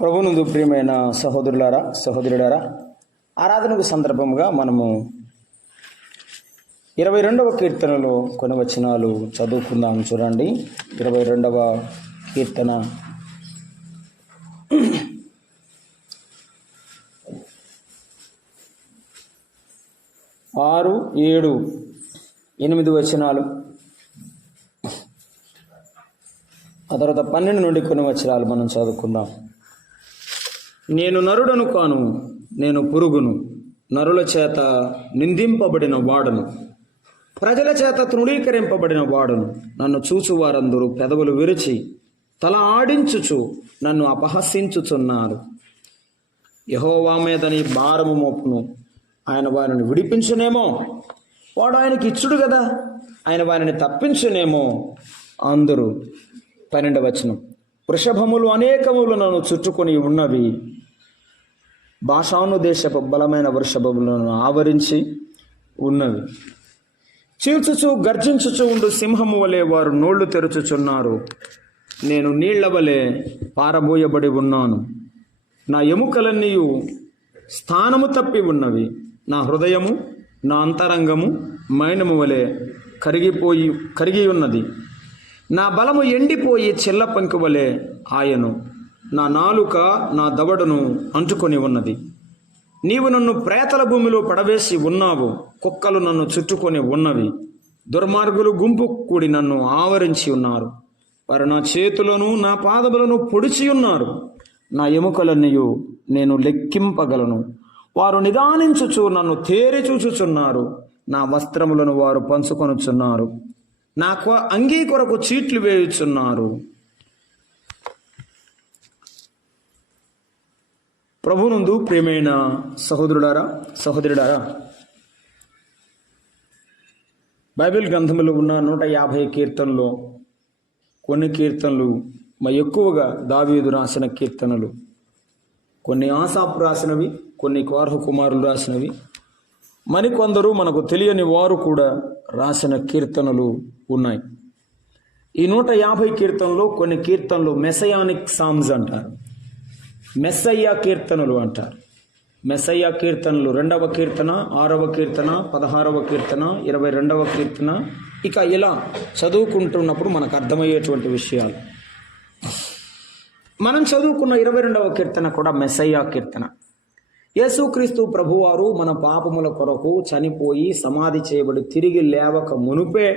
ప్రభునందు ప్రియమైన సహోదరులారా సహోదరులారా ఆరాధనకు సందర్భంగా మనము ఇరవై రెండవ కీర్తనలో కొన్ని వచనాలు చదువుకుందాం చూడండి. ఇరవై రెండవ కీర్తన. ఆరు ఏడు ఎనిమిది వచనాలు. ఆ తర్వాత పన్నెండు నుండి కొన్ని వచనాలు మనం చదువుకుందాం. నేను నరుడను కాను నేను పురుగును. నరుల చేత నిందింపబడిన వాడను. ప్రజల చేత తృణీకరింపబడిన వాడును. నన్ను చూచువారందరూ పెదవులు విరిచి తల ఆడించుచు నన్ను అపహసించుచున్నారు. యహోవా మీద నీ భారము మోపును. ఆయన వారిని విడిపించునేమో. వాడు ఆయనకి ఇచ్చుడు కదా ఆయన వారిని తప్పించునేమో. అందరూ పన్నెండవచనం వృషభములు అనేకములు నన్ను చుట్టుకొని ఉన్నవి. భాషానుదేశపు బలమైన వృషభములను ఆవరించి ఉన్నవి చీల్చుచు గర్జించుచు ఉండు సింహము వలె వారు నోళ్ళు తెరుచుచున్నారు. నేను నీళ్ళ వలె పారబోయబడి ఉన్నాను. నా ఎముకలన్నీ స్థానము తప్పి ఉన్నవి. నా హృదయము నా అంతరంగము మైనము వలె కరిగిపోయి కరిగి ఉన్నది నా బలము ఎండిపోయి చిల్ల పంకు వలె ఆయను నా నాలుక నా దవడను అంటుకొని ఉన్నది. నీవు నన్ను ప్రేతల భూమిలో పడవేసి ఉన్నావు. కుక్కలు నన్ను చుట్టుకొని ఉన్నవి. దుర్మార్గులు గుంపు కూడి నన్ను ఆవరించి ఉన్నారు. వారు నా చేతులను నా పాదములను పొడిచి ఉన్నారు. నా ఎముకలన్నీ నేను లెక్కింపగలను. వారు నిదానించుచు నన్ను తేరి చూచుచున్నారు. నా వస్త్రములను వారు పంచుకొనుచున్నారు. నాకు అంగీ కొరకు చీట్లు వేయుచున్నారు. ప్రభునందు ప్రేమైన సహోదరుడారా సహోదరుడారా బైబిల్ గ్రంథంలో ఉన్న నూట యాభై కీర్తనలో కొన్ని కీర్తనలు మా ఎక్కువగా దావీదు రాసిన కీర్తనలు కొన్ని ఆసాపు రాసినవి కొన్ని కోర్హ కుమారులు రాసినవి మరికొందరు మనకు తెలియని వారు కూడా రాసిన కీర్తనలు ఉన్నాయి. ఈ నూట యాభై కీర్తనలో కొన్ని కీర్తనలు మెసయానిక్ సామ్స్ అంటారు. మెస్సయ్య కీర్తనలు అంటారు. మెస్సయ్య కీర్తనలు రెండవ కీర్తన ఆరవ కీర్తన పదహారవ కీర్తన ఇరవై రెండవ కీర్తన. ఇక ఇలా చదువుకుంటున్నప్పుడు మనకు అర్థమయ్యేటువంటి విషయాలు. మనం చదువుకున్న ఇరవై రెండవ కీర్తన కూడా మెస్సయ్య కీర్తన. యేసుక్రీస్తు ప్రభువారు మన పాపముల కొరకు చనిపోయి సమాధి చేయబడి తిరిగి లేవక మునుపే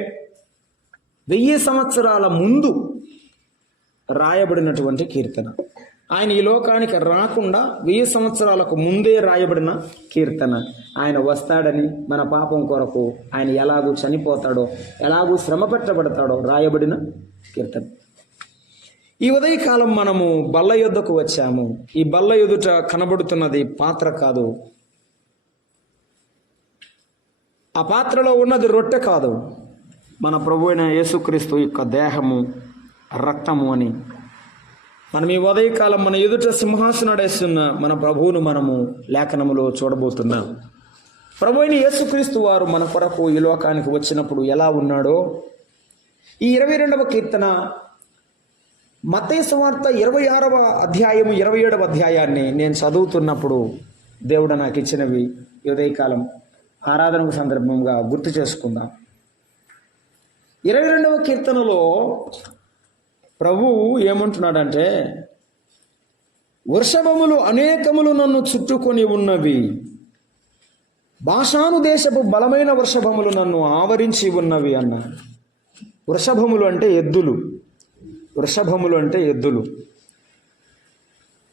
వెయ్యి సంవత్సరాల ముందు రాయబడినటువంటి కీర్తన. ఆయన ఈ లోకానికి రాకుండా వెయ్యి సంవత్సరాలకు ముందే రాయబడిన కీర్తన. ఆయన వస్తాడని మన పాపం కొరకు ఆయన ఎలాగూ చనిపోతాడో ఎలాగూ శ్రమ పెట్టబడతాడో రాయబడిన కీర్తన. ఈ ఉదయకాలం మనము బల్ల యుద్ధకు వచ్చాము. ఈ బల్ల ఎదుట కనబడుతున్నది పాత్ర కాదు. ఆ పాత్రలో ఉన్నది రొట్టె కాదు. మన ప్రభు అయిన యేసుక్రీస్తు యొక్క దేహము రక్తము అని మనం ఈ ఉదయకాలం మన ఎదుట సింహాసనడేస్తున్న మన ప్రభువును మనము లేఖనములో చూడబోతున్నాం. ప్రభు అయిన యేసుక్రీస్తు వారు మన కొరకు ఈ లోకానికి వచ్చినప్పుడు ఎలా ఉన్నాడో ఈ ఇరవై రెండవ కీర్తన మతేశ్వార్త ఇరవై ఆరవ అధ్యాయము ఇరవై ఏడవ అధ్యాయాన్ని నేను చదువుతున్నప్పుడు దేవుడు నాకు ఇచ్చినవి ఉదయకాలం ఆరాధనకు సందర్భంగా గుర్తు చేసుకుందాం. ఇరవై రెండవ కీర్తనలో ప్రభువు ఏమంటున్నాడంటే వృషభములు అనేకములు నన్ను చుట్టుకొని ఉన్నవి. భాషాను దేశపు బలమైన వృషభములు నన్ను ఆవరించి ఉన్నవి అన్న వృషభములు అంటే ఎద్దులు. వృషభములు అంటే ఎద్దులు.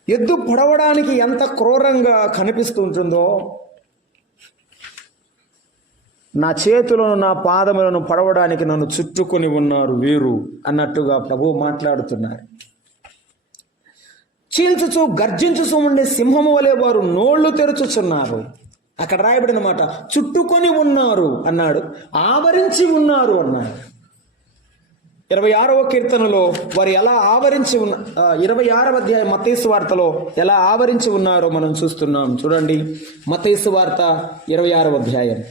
ఎద్దు పొడవడానికి ఎంత క్రూరంగా కనిపిస్తుంటుందో నా చేతులను నా పాదములను పడవడానికి నన్ను చుట్టుకొని ఉన్నారు వీరు అన్నట్టుగా ప్రభు మాట్లాడుతున్నారు. చీల్చుచు గర్జించుచు ఉండే సింహము వలె వారు నోళ్ళు తెరుచుచున్నారు. అక్కడ రాయబడిన మాట చుట్టుకొని ఉన్నారు అన్నాడు. ఆవరించి ఉన్నారు అన్నాడు. ఇరవై ఆరవ కీర్తనలో వారు ఎలా ఆవరించి ఉన్న ఇరవై ఆరవ అధ్యాయం మతేసు వార్తలో ఎలా ఆవరించి ఉన్నారో మనం చూస్తున్నాం. చూడండి. మతేసు వార్త ఇరవై ఆరవ అధ్యాయం.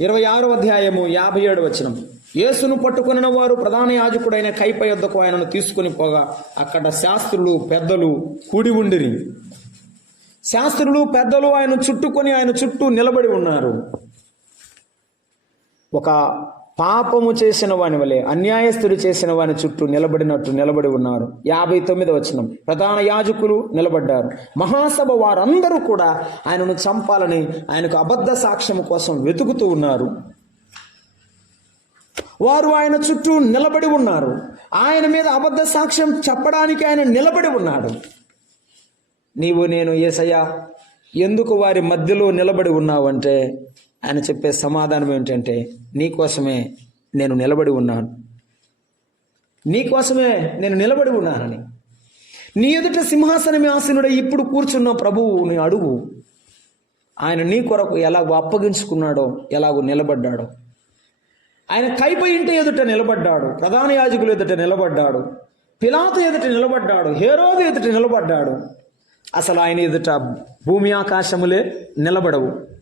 ఇరవై ఆరో అధ్యాయము యాభై ఏడు వచనం. యేసును పట్టుకున్న వారు ప్రధాన యాజకుడైన కైప యొద్దకు ఆయనను తీసుకుని పోగా అక్కడ శాస్త్రులు పెద్దలు కూడి ఉండిరి. శాస్త్రులు పెద్దలు ఆయన చుట్టుకొని ఆయన చుట్టూ నిలబడి ఉన్నారు. ఒక పాపము చేసిన వాని వలె అన్యాయస్తుడు చేసిన వాని చుట్టూ నిలబడినట్టు నిలబడి ఉన్నారు. యాభై తొమ్మిది వచనం. ప్రధాన యాజకులు నిలబడ్డారు. మహాసభ వారందరూ కూడా ఆయనను చంపాలని ఆయనకు అబద్ధ సాక్ష్యం కోసం వెతుకుతూ ఉన్నారు. వారు ఆయన చుట్టూ నిలబడి ఉన్నారు. ఆయన మీద అబద్ధ సాక్ష్యం చెప్పడానికి ఆయన నిలబడి ఉన్నాడు. నీవు నేను ఏసయ్యా ఎందుకు వారి మధ్యలో నిలబడి ఉన్నావంటే ఆయన చెప్పే సమాధానం ఏమిటంటే నీకోసమే నేను నిలబడి ఉన్నాను. నీకోసమే నేను నిలబడి ఉన్నానని. నీ ఎదుట సింహాసనమే ఆసనుడే ఇప్పుడు కూర్చున్న ప్రభువు నీ అడుగు. ఆయన నీ కొరకు ఎలాగో అప్పగించుకున్నాడో ఎలాగో నిలబడ్డాడో. ఆయన కైప ఇంటి ఎదుట నిలబడ్డాడు ప్రధాన యాజకులు ఎదుట నిలబడ్డాడు పిలాత ఎదుట నిలబడ్డాడు హేరోదు ఎదుట నిలబడ్డాడు. అసలు ఆయన ఎదుట భూమి ఆకాశములే నిలబడవు.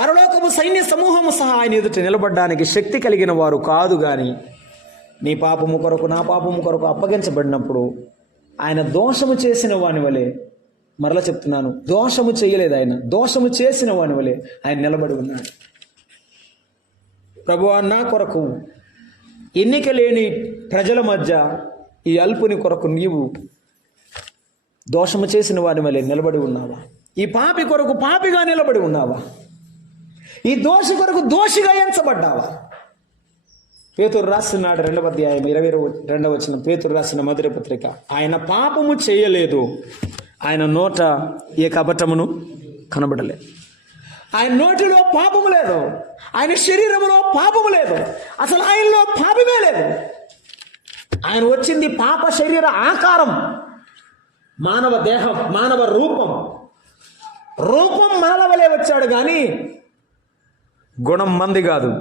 పరలోకము సైన్య సమూహము సహా ఆయన ఎదుట నిలబడ్డానికి శక్తి కలిగిన వారు కాదు కానీ నీ పాపము కొరకు నా పాపము కొరకు అప్పగించబడినప్పుడు ఆయన దోషము చేసిన వాని వలె మరలా చెప్తున్నాను దోషము చేయలేదు ఆయన దోషము చేసిన వాని వలె ఆయన నిలబడి ఉన్నాడు. ప్రభువా నా కొరకు ఎన్నిక లేని ప్రజల మధ్య ఈ అల్పుని కొరకు నీవు దోషము చేసిన వాని వలె నిలబడి ఉన్నావా? ఈ పాపి కొరకు పాపిగా నిలబడి ఉన్నావా? ఈ దోషి కొరకు దోషిగా ఎంచబడ్డావా? పేతురు రాస్తున్నాడు రెండవ అధ్యాయం ఇరవై రెండవ వచ్చిన పేతురు రాసిన మొదటి పత్రిక. ఆయన పాపము చేయలేదు. ఆయన నోట ఏ కపటమును కనబడలేదు ఆయన నోటిలో పాపము లేదు. ఆయన శరీరములో పాపము లేదు. అసలు ఆయనలో పాపమే లేదు. ఆయన వచ్చింది పాప శరీర ఆకారం మానవ దేహం మానవ రూపం. రూపం మానవలే వచ్చాడు కానీ గుణం మంది కాదు.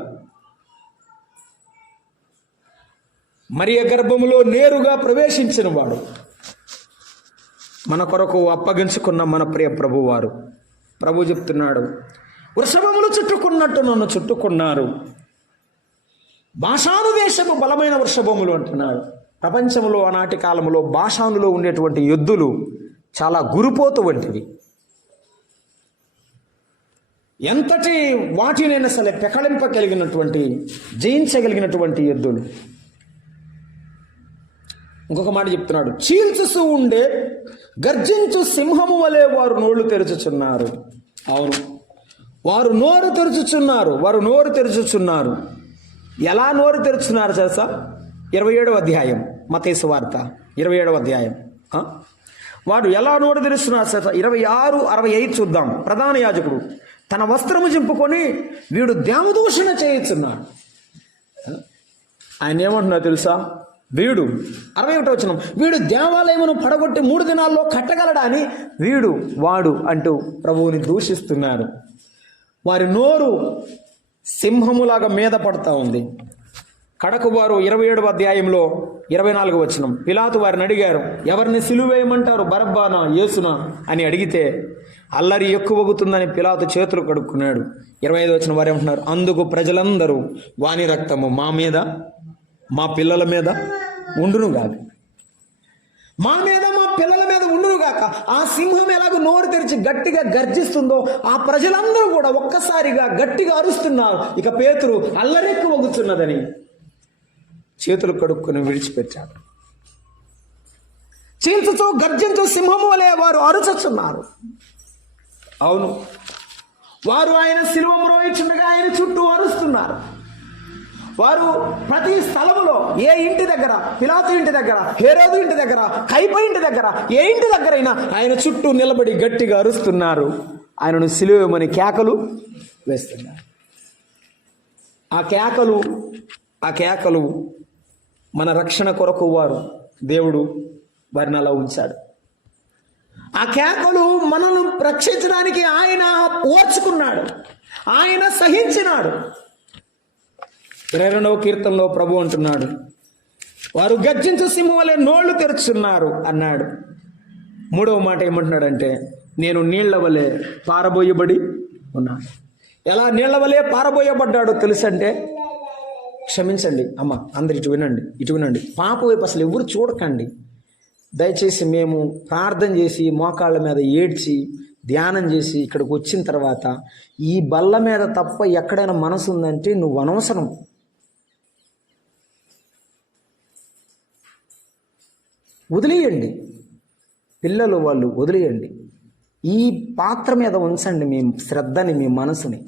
మరియ గర్భములో నేరుగా ప్రవేశించిన వాడు మన కొరకు అప్పగించుకున్న మన ప్రియ ప్రభువారు. ప్రభు చెప్తున్నాడు వృషభములు చుట్టుకున్నట్టు నన్ను చుట్టుకున్నారు. భాషాను దేశము బలమైన వృషభములు అంటున్నాడు. ప్రపంచంలో ఆనాటి కాలంలో భాషానులో ఉండేటువంటి యుద్ధులు చాలా గురిపోతు వంటివి. ఎంతటి వాటినైనా సరే పెకళింపగలిగినటువంటి జయించగలిగినటువంటి ఎద్దులు. ఇంకొక మాట చెప్తున్నాడు. చీల్చుసు ఉండే గర్జించు సింహము వలె వారు నోళ్ళు తెరుచుచున్నారు. అవును. వారు నోరు తెరుచుచున్నారు. వారు నోరు తెరుచుచున్నారు. ఎలా నోరు తెరుచున్నారు తెలుసా? ఇరవై ఏడవ అధ్యాయం మతేసు వార్త. ఇరవై ఏడవ అధ్యాయం. వాడు ఎలా నోరు తెరుస్తున్నారు తెలుసా? ఇరవై ఆరు అరవై ఐదు చూద్దాం. ప్రధాన యాజకుడు. తన వస్త్రము చింపుకొని వీడు దేవదూషణ చేయుచున్నాడు. ఆయన ఏమంటున్నా తెలుసా? వీడు అరవై ఒకటో వచ్చిన వీడు దేవాలయమును పడగొట్టి మూడు దినాల్లో కట్టగలడా అని వీడు వాడు అంటూ ప్రభువుని దూషిస్తున్నారు వారి నోరు సింహములాగా మీద పడుతూ ఉంది. కడకు వారు ఇరవై ఏడవ అధ్యాయంలో ఇరవై నాలుగు వచనం పిలాతు వారిని అడిగారు ఎవరిని సిలువేయమంటారు బరబ్బానా యేసునా అని అడిగితే అల్లరి ఎక్కువగుతుందని పిలాతు చేతులు కడుక్కున్నాడు. ఇరవై ఐదు వచ్చిన వారు ఏమంటున్నారు? అందుకు ప్రజలందరూ వాని రక్తము మా మీద మా పిల్లల మీద ఉండును కాదు మా మీద మా పిల్లల మీద ఉండును గాక. ఆ సింహం ఎలాగో నోరు తెరిచి గట్టిగా గర్జిస్తుందో ఆ ప్రజలందరూ కూడా ఒక్కసారిగా గట్టిగా అరుస్తున్నారు. ఇక పేతురు అల్లరెక్కు వగుతున్నదని చేతులు కడుక్కొని విడిచిపెట్టాడు. చీల్చుతూ గర్జించు సింహము వలె వారు అరుచుచున్నారు అవును. వారు ఆయన శిలువ మ్రోయించుండగా ఆయన చుట్టూ అరుస్తున్నారు. వారు ప్రతి స్థలంలో ఏ ఇంటి దగ్గర పిలాతు ఇంటి దగ్గర హేరోదు ఇంటి దగ్గర కైప ఇంటి దగ్గర ఏ ఇంటి దగ్గరైనా ఆయన చుట్టూ నిలబడి గట్టిగా అరుస్తున్నారు. ఆయనను సిలువేమని కేకలు వేస్తున్నారు. ఆ కేకలు ఆ కేకలు మన రక్షణ కొరకు వారు దేవుడు వారిని అలా ఉంచాడు. ఆ కేకలు మనల్ని రక్షించడానికి ఆయన ఓర్చుకున్నాడు. ఆయన సహించినాడు. ఇరవై రెండవ కీర్తనలో ప్రభు అంటున్నాడు వారు గర్జించు సింహలే వలె నోళ్ళు తెరుచున్నారు అన్నాడు. మూడవ మాట ఏమంటున్నాడంటే నేను నీళ్ళ వలె పారబోయబడి ఉన్నాను ఎలా నీళ్ళ వలె పారబోయబడ్డాడో తెలుసంటే క్షమించండి అమ్మ అందరు ఇటు వినండి ఇటు వినండి. పాప వైపు అసలు ఎవరు చూడకండి. దయచేసి మేము ప్రార్థన చేసి మోకాళ్ళ మీద ఏడ్చి ధ్యానం చేసి ఇక్కడికి వచ్చిన తర్వాత ఈ బల్ల మీద తప్ప ఎక్కడైనా మనసు ఉందంటే నువ్వు అనవసరం. వదిలేయండి. పిల్లలు వాళ్ళు వదిలేయండి. ఈ పాత్ర మీద ఉంచండి మీ శ్రద్ధని మీ మనసుని.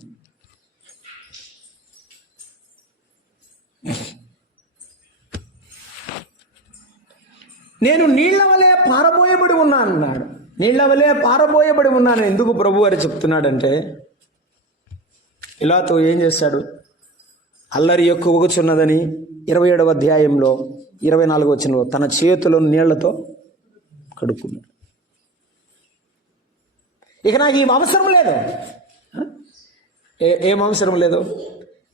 నేను నీళ్ళ వలె పారబోయబడి ఉన్నాను అన్నాడు. నీళ్ళ వలె పారబోయబడి ఉన్నాను. ఎందుకు ప్రభు వారు చెప్తున్నాడంటే ఇలాతో ఏం చేశాడు? అల్లరి ఎక్కువగుచున్నదని ఇరవై ఏడవ అధ్యాయంలో ఇరవై నాలుగు వచ్చిన తన చేతులను నీళ్ళతో కడుక్కున్నాడు. ఇక నాకు ఈ అవసరం లేదు. ఏ ఏం అవసరం లేదు?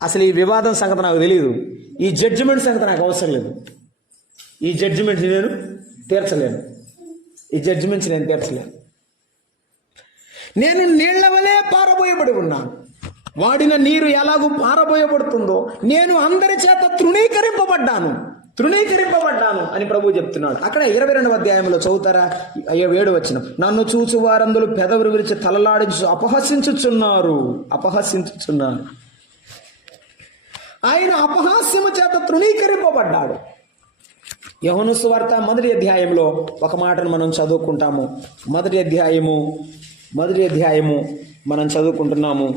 అసలు ఈ వివాదం సంగతి నాకు తెలియదు ఈ జడ్జిమెంట్ సంగతి నాకు అవసరం లేదు. ఈ జడ్జిమెంట్ నేను తీర్చలేను. ఈ జడ్జిమెంట్స్ నేను తీర్చలేను. నేను నీళ్ళ వలె పారబోయబడి ఉన్నాను. వాడిన నీరు ఎలాగూ పారబోయబడుతుందో నేను అందరి చేత తృణీకరింపబడ్డాను. తృణీకరింపబడ్డాను అని ప్రభు చెప్తున్నాడు. అక్కడ ఇరవై రెండవ అధ్యాయంలో చదువుతారా? అయ్యో వేడు వచ్చిన. నన్ను చూచు వారందరూ పెదవులు విరిచి తలలాడించు అపహసించుచున్నారు. అపహసించుచున్నారు. ఆయన అపహాస్యము చేత తృణీకరింపబడ్డాడు. యవను సువార్త మొదటి అధ్యాయంలో ఒక మాటను మనం చదువుకుంటాము. మొదటి అధ్యాయము మొదటి అధ్యాయము మనం చదువుకుంటున్నాము.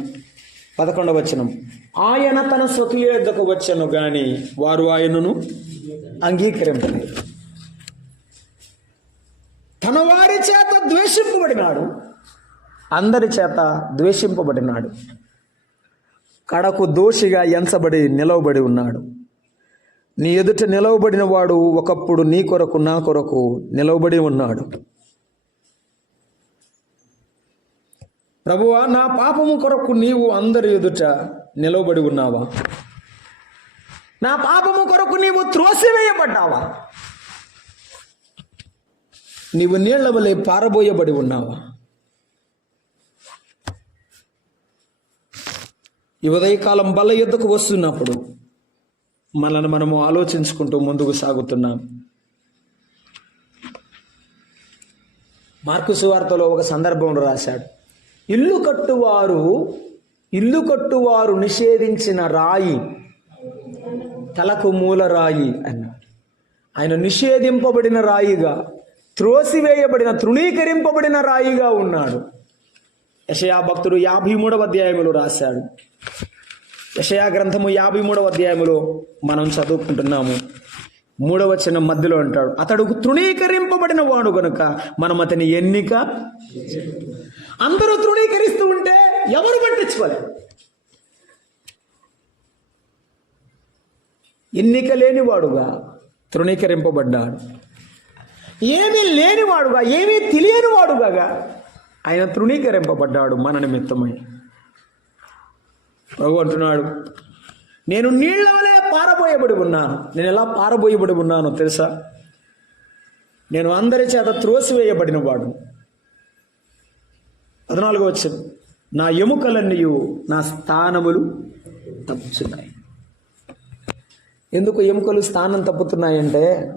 పదకొండవ వచనం. ఆయన తన స్వకీయ యొద్దకు వచ్చను గాని వారు ఆయనను అంగీకరింపలేదు. తన వారి చేత ద్వేషింపబడినాడు. అందరి చేత ద్వేషింపబడినాడు. కడకు దోషిగా ఎంచబడి నిలవబడి ఉన్నాడు. నీ ఎదుట నిలవబడిన వాడు ఒకప్పుడు నీ కొరకు నా కొరకు నిలవబడి ఉన్నాడు. ప్రభువా నా పాపము కొరకు నీవు అందరి ఎదుట నిలవబడి ఉన్నావా? నా పాపము కొరకు నీవు త్రోసివేయబడ్డావా? నీవు నీళ్ళ వలె పారబోయబడి ఉన్నావా? ఈ ఉదయకాలం బల్ల యుద్ధకు వస్తున్నప్పుడు మనల్ని మనము ఆలోచించుకుంటూ ముందుకు సాగుతున్నాం. మార్కు సువార్తలో ఒక సందర్భంలో రాశాడు. ఇల్లు కట్టువారు ఇల్లు కట్టువారు నిషేధించిన రాయి తలకు మూల రాయి అన్నాడు. ఆయన నిషేధింపబడిన రాయిగా త్రోసివేయబడిన తృణీకరింపబడిన రాయిగా ఉన్నాడు. యషయా భక్తుడు యాభై మూడవ అధ్యాయంలో రాశాడు. యషయా గ్రంథము యాభై మూడవ అధ్యాయములో మనం చదువుకుంటున్నాము. మూడవ చిన్న మధ్యలో అంటాడు అతడు తృణీకరింపబడిన వాడు గనుక మనం అతని ఎన్నిక అందరూ తృణీకరిస్తూ ఉంటే ఎవరు పట్టించుకోలేరు ఎన్నిక లేనివాడుగా తృణీకరింపబడ్డాడు. ఏమీ లేనివాడుగా ఏమీ తెలియనివాడుగా ఆయన తృణీకరింపబడ్డాడు మన నిమిత్తమై. ప్రభు అంటున్నాడు నేను నీళ్ళ వలె పారబోయబడి ఉన్నాను. నేను ఎలా పారబోయబడి ఉన్నానో తెలుసా? నేను అందరి చేత త్రోసివేయబడిన వాడు. పద్నాలుగు వచ్చింది నా ఎముకలన్నీ నా స్థానములు తప్పుచున్నాయి. ఎందుకు ఎముకలు స్థానం తప్పుతున్నాయంటే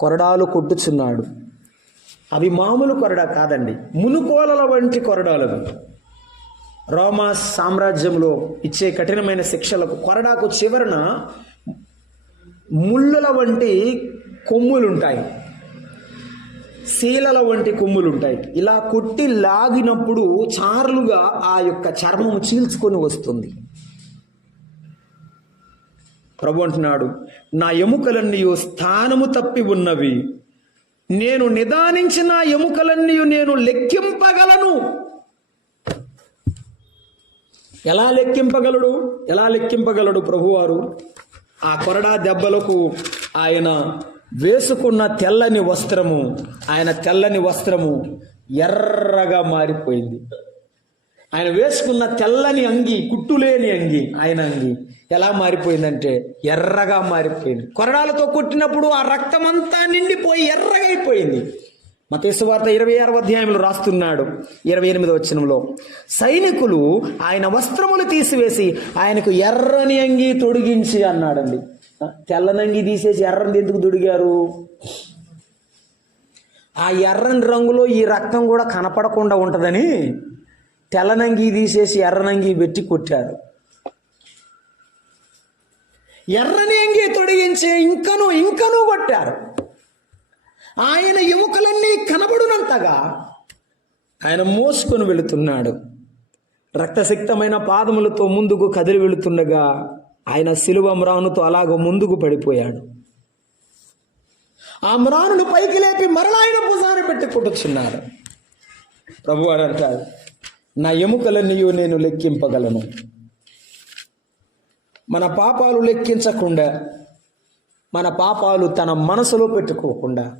కొరడాలు కొట్టుచున్నాడు. అవి మామూలు కొరడా కాదండి మునుకోలల వంటి కొరడాలు రోమా సామ్రాజ్యంలో ఇచ్చే కఠినమైన శిక్షలకు కొరడాకు చివరన ముళ్ళుల వంటి కొమ్ములు ఉంటాయి శీలల వంటి కొమ్ములు ఉంటాయి ఇలా కొట్టి లాగినప్పుడు చార్లుగా ఆ యొక్క చర్మము చీల్చుకొని వస్తుంది. ప్రభు అంటున్నాడు నా ఎముకలన్నీ స్థానము తప్పి ఉన్నవి. నేను నిదానించిన ఎముకలన్నీ నేను లెక్కింపగలను. ఎలా లెక్కింపగలడు? ఎలా లెక్కింపగలడు ప్రభువారు? ఆ కొరడా దెబ్బలకు ఆయన వేసుకున్న తెల్లని వస్త్రము ఆయన తెల్లని వస్త్రము ఎర్రగా మారిపోయింది. ఆయన వేసుకున్న తెల్లని అంగి కుట్టులేని అంగి ఆయన అంగి ఎలా మారిపోయిందంటే ఎర్రగా మారిపోయింది. కొరడాలతో కొట్టినప్పుడు ఆ రక్తమంతా నిండిపోయి ఎర్రగైపోయింది. మతేసు వార్త ఇరవై ఆరవ అధ్యాయంలో రాస్తున్నాడు. ఇరవై ఎనిమిది వచనంలో సైనికులు ఆయన వస్త్రములు తీసివేసి ఆయనకు ఎర్రని అంగి తొడిగించి అన్నాడండి. తెల్లనంగి తీసేసి ఎర్రని ఎందుకు తొడిగారు? ఆ ఎర్రని రంగులో ఈ రక్తం కూడా కనపడకుండా ఉంటుందని తెల్లనంగి తీసేసి ఎర్రనంగి పెట్టి కొట్టారు. ఎర్రని అంగి తొడిగించి ఇంకను ఇంకనూ కొట్టారు. ఆయన ఎముకలన్నీ కనబడునంతగా ఆయన మోసుకొని వెళుతున్నాడు. రక్తసిక్తమైన పాదములతో ముందుకు కదిలి వెళుతుండగా ఆయన శిలువ మ్రానుతో అలాగ ముందుకు పడిపోయాడు. ఆ మ్రానును పైకి లేపి మరలా ఆయన భుజాన్ని పెట్టి కొట్టుచున్నారు. ప్రభు అని అంటారు నా ఎముకలన్నీ నేను లెక్కింపగలను. మన పాపాలు లెక్కించకుండా మన పాపాలు తన మనసులో పెట్టుకోకుండా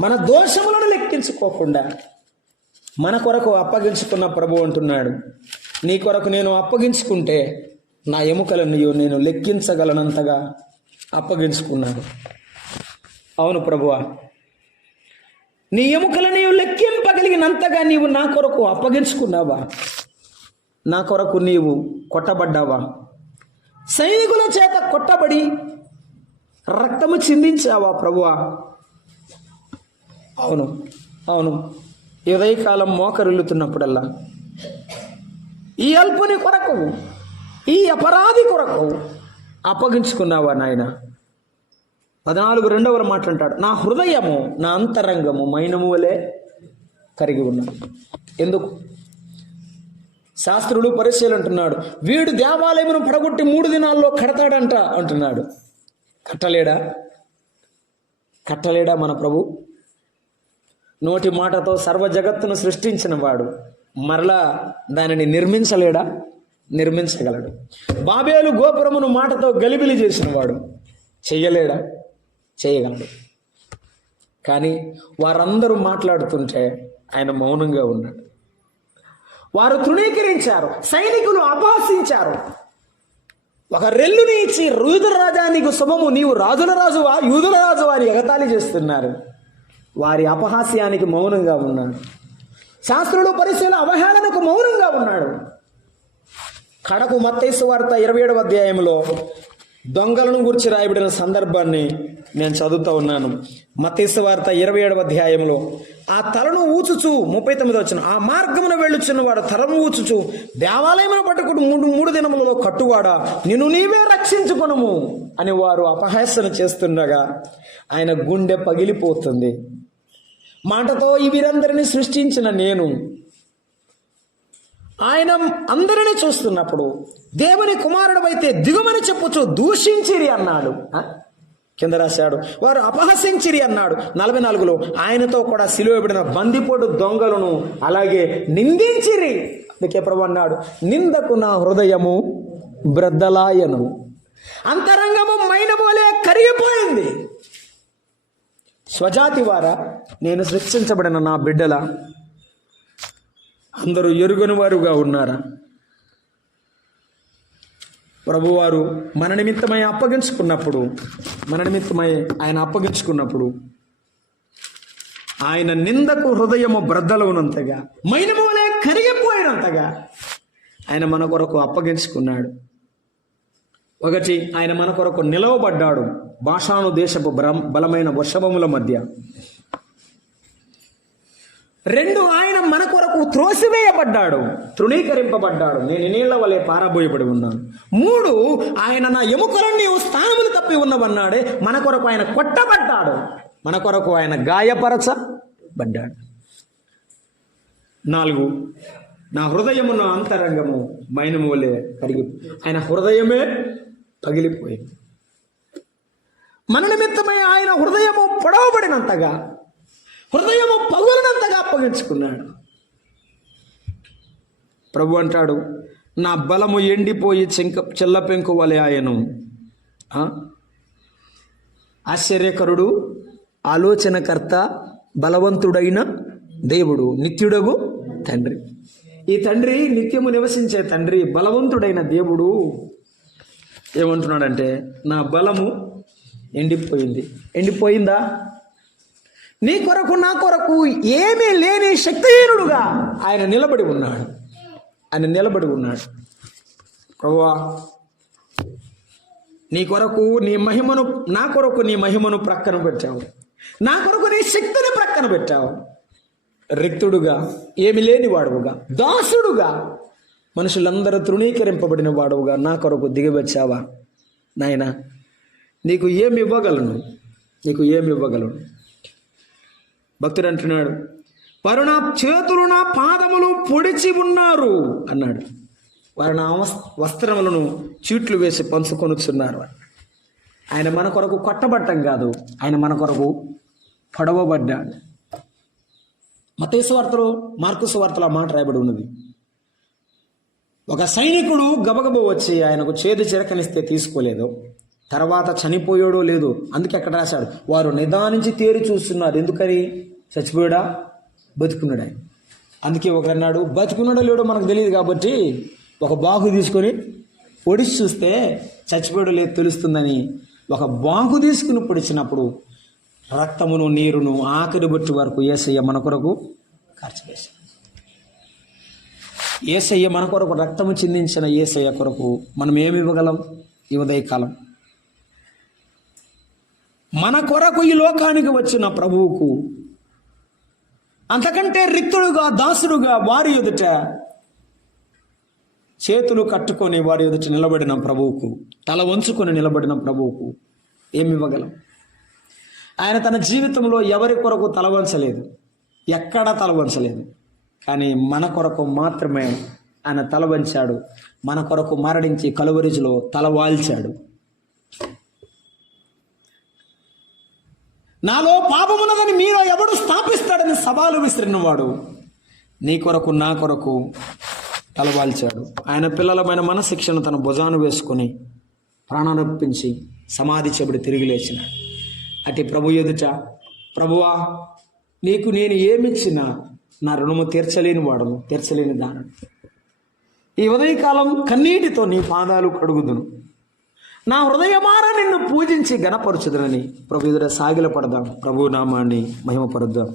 మన దోషములను లెక్కించుకోకుండా మన కొరకు అప్పగించుకున్న ప్రభు అంటున్నాడు. నీ కొరకు నేను అప్పగించుకుంటే నా ఎముకలను నేను లెక్కించగలనంతగా అప్పగించుకున్నాను అవును ప్రభువా నీ ఎముకలు నీవు లెక్కింపగలిగినంతగా నీవు నా కొరకు అప్పగించుకున్నావా? నా కొరకు నీవు కొట్టబడ్డావా? సైనికుల చేత కొట్టబడి రక్తము చిందించావా ప్రభువా? అవును అవును. ఈ ఉదయకాలం మోకరిల్లుతున్నప్పుడల్లా ఈ అల్పుని కొరకు ఈ అపరాధి కొరకు అప్పగించుకున్నావా నాయన? పద్నాలుగు రెండవ మాట అంటాడు నా హృదయము నా అంతరంగము మైనము వలె కరిగి ఉన్నాడు ఎందుకు? శాస్త్రుడు పరిశీలన అంటున్నాడు వీడు దేవాలయమును పడగొట్టి మూడు దినాల్లో కడతాడంట అంటున్నాడు. కట్టలేడా? కట్టలేడా మన ప్రభు? నోటి మాటతో సర్వ జగత్తును సృష్టించిన వాడు మరలా దానిని నిర్మించలేడా? నిర్మించగలడు. బాబేలు గోపురమును మాటతో గలిబిలి చేసినవాడు చెయ్యలేడా? చేయగలడు కానీ వారందరూ మాట్లాడుతుంటే ఆయన మౌనంగా ఉన్నాడు. వారు తృణీకరించారు సైనికులు అపహసించారు. ఒక రెల్లుని ఇచ్చి యూదుల రాజా నీకు శుభము నీవు రాజుల రాజువా యూదుల రాజువా అని ఎగతాళి చేస్తున్నారు. వారి అపహాస్యానికి మౌనంగా ఉన్నాడు. శాస్త్రులు పరిశీలన అవహేళనకు మౌనంగా ఉన్నాడు. కడకు మత్తైసు వార్త ఇరవై ఏడవ అధ్యాయంలో దొంగలను గురించి రాయబడిన సందర్భాన్ని నేను చదువుతూ ఉన్నాను. మత్తైసు వార్త ఇరవై ఏడవ అధ్యాయంలో ఆ తలను ఊచుచు ముప్పై తొమ్మిది వచ్చిన ఆ మార్గమున వెళ్ళుచున్న వాడు తలను ఊచుచు దేవాలయమును పట్టుకుని మూడు మూడు దినములలో కట్టువాడా? నిన్ను నీవే రక్షించుకొనుము అని వారు అపహాసన చేస్తుండగా ఆయన గుండె పగిలిపోతుంది. మాటతో ఈ వీరందరిని సృష్టించిన నేను. ఆయన అందరినీ చూస్తున్నప్పుడు దేవుని కుమారుడు అయితే దిగుమని చెప్పుచు దూషించిరి అన్నాడు. కింద రాశాడు. వారు అపహసించిరి అన్నాడు. నలభై నాలుగులో ఆయనతో కూడా సిలువబడిన బందిపోటు దొంగలను అలాగే నిందించిరి. అందుకే ప్రభు అన్నాడు నిందకు నా హృదయము బ్రద్దలాయను. అంతరంగము మైనబోలే కరిగిపోయింది. స్వజాతి వారా నేను సృష్టించబడిన నా బిడ్డల అందరూ ఎరుగని వారుగా ఉన్నారా? ప్రభువారు మన నిమిత్తమై అప్పగించుకున్నప్పుడు మన నిమిత్తమై ఆయన అప్పగించుకున్నప్పుడు ఆయన నిందకు హృదయము బ్రద్దలవునంతగా మైనమూలే కరిగిపోయినంతగా ఆయన మన కొరకు అప్పగించుకున్నాడు. ఒకటి ఆయన మన కొరకు నిలవబడ్డాడు. భాషాను దేశపు బ్రం బలమైన వర్షభముల మధ్య రెండు ఆయన మన కొరకు త్రోసివేయబడ్డాడు తృణీకరింపబడ్డాడు. నేను నీళ్ళ వలె పారబోయబడి ఉన్నాను. మూడు ఆయన నా ఎముకలన్నీ స్థానములు తప్పి ఉన్నవన్నాడే మన కొరకు ఆయన కొట్టబడ్డాడు. మన కొరకు ఆయన గాయపరచబడ్డాడు. నాలుగు నా హృదయమున అంతరంగము మైనము వలె కరిగి ఆయన హృదయమే పగిలిపోయింది. మన నిమిత్తమై ఆయన హృదయము పొడవబడినంతగా హృదయము పగులినంతగా అప్పగించుకున్నాడు. ప్రభు అంటాడు నా బలము ఎండిపోయి చెంక చెల్ల పెంకు వలె ఆయను. ఆశ్చర్యకరుడు ఆలోచనకర్త బలవంతుడైన దేవుడు నిత్యుడగు తండ్రి. ఈ తండ్రి నిత్యము నివసించే తండ్రి బలవంతుడైన దేవుడు. ఏమంటున్నాడంటే నా బలము ఎండిపోయింది. ఎండిపోయిందా? నీ కొరకు నా కొరకు ఏమీ లేని శక్తిహీనుడుగా ఆయన నిలబడి ఉన్నాడు. ఆయన నిలబడి ఉన్నాడు. ప్రభువా నీ కొరకు నీ మహిమను నా కొరకు నీ మహిమను ప్రక్కన పెట్టావు. నా కొరకు నీ శక్తిని ప్రక్కన పెట్టావు. రిక్తుడుగా ఏమి లేని వాడువుగా దాసుడుగా మనుషులందరూ తృణీకరింపబడిన వాడువుగా నా కొరకు దిగివచ్చావా నాయనా నీకు ఏమి ఇవ్వగలను? నీకు ఏమి ఇవ్వగలను? భక్తుడు అంటున్నాడు వారు నా చేతులు నా పాదములు పొడిచి ఉన్నారు అన్నాడు. వారు నా వస్త్రములను చీట్లు వేసి పంచుకొనుచున్నారు ఆయన మన కొరకు కొట్టబట్టం కాదు ఆయన మన కొరకు పడవబడ్డాడు. మతేసు వార్తలో మార్కుసు వార్తలో మాట రాయబడి ఉన్నది. ఒక సైనికుడు గబగబ వచ్చి ఆయనకు చేదు చిరకనిస్తే తీసుకోలేదు. తర్వాత చనిపోయాడో లేదు అందుకే ఎక్కడ రాశాడు. వారు నిదానించి తేరి చూస్తున్నారు. ఎందుకని? చచ్చిపోయాడా? బతుకున్నాడు ఆయన. అందుకే ఒకరన్నాడు బతుకున్నాడో లేడో మనకు తెలియదు కాబట్టి ఒక బాగు తీసుకొని పొడిచి చూస్తే చచ్చిపోయాడో లేదు తెలుస్తుందని. ఒక బాగు తీసుకుని పొడిచినప్పుడు రక్తమును నీరును ఆఖరి బట్టి వరకు ఏసయ్య మన కొరకు ఖర్చు చేశాడు. ఏసయ్య మన కొరకు రక్తము చిందించిన ఏసయ్య కొరకు మనం ఏమి ఇవ్వగలం? ఈ ఉదయకాలం. మన కొరకు ఈ లోకానికి వచ్చిన ప్రభువుకు అంతకంటే రిక్తుడుగా దాసుడుగా వారి ఎదుట చేతులు కట్టుకొని వారి ఎదుట నిలబడిన ప్రభువుకు తల వంచుకొని నిలబడిన ప్రభువుకు ఏమి ఇవ్వగలం? ఆయన తన జీవితంలో ఎవరి కొరకు తల వంచలేదు? ఎక్కడా తల వంచలేదు? కానీ మన కొరకు మాత్రమే ఆయన తల వంచాడు. మన కొరకు మరణించి కలువరిజిలో తల వాల్చాడు. నాలో పాపమున్నదని మీరు ఎవడు స్థాపిస్తాడని సవాలు విసిరినవాడు. నీ కొరకు నా కొరకు తలవాల్చాడు. ఆయన పిల్లలమైన మన శిక్షను తన భుజాను వేసుకొని ప్రాణాలర్పించి సమాధి చెబుడు తిరిగి లేచినాడు అటు ప్రభు ఎదుట ప్రభువా నీకు నేను ఏమిచ్చినా నా రుణము తీర్చలేని వాడను తీర్చలేని దానను ఈ ఉదయకాలం కన్నీటితో నీ పాదాలు కడుగుదును. నా హృదయమార నిన్ను పూజించి గణపరుచుదనని ప్రభు ఎదుట సాగిలపడదాం. ప్రభు నామాన్ని మహిమపరుద్దాం.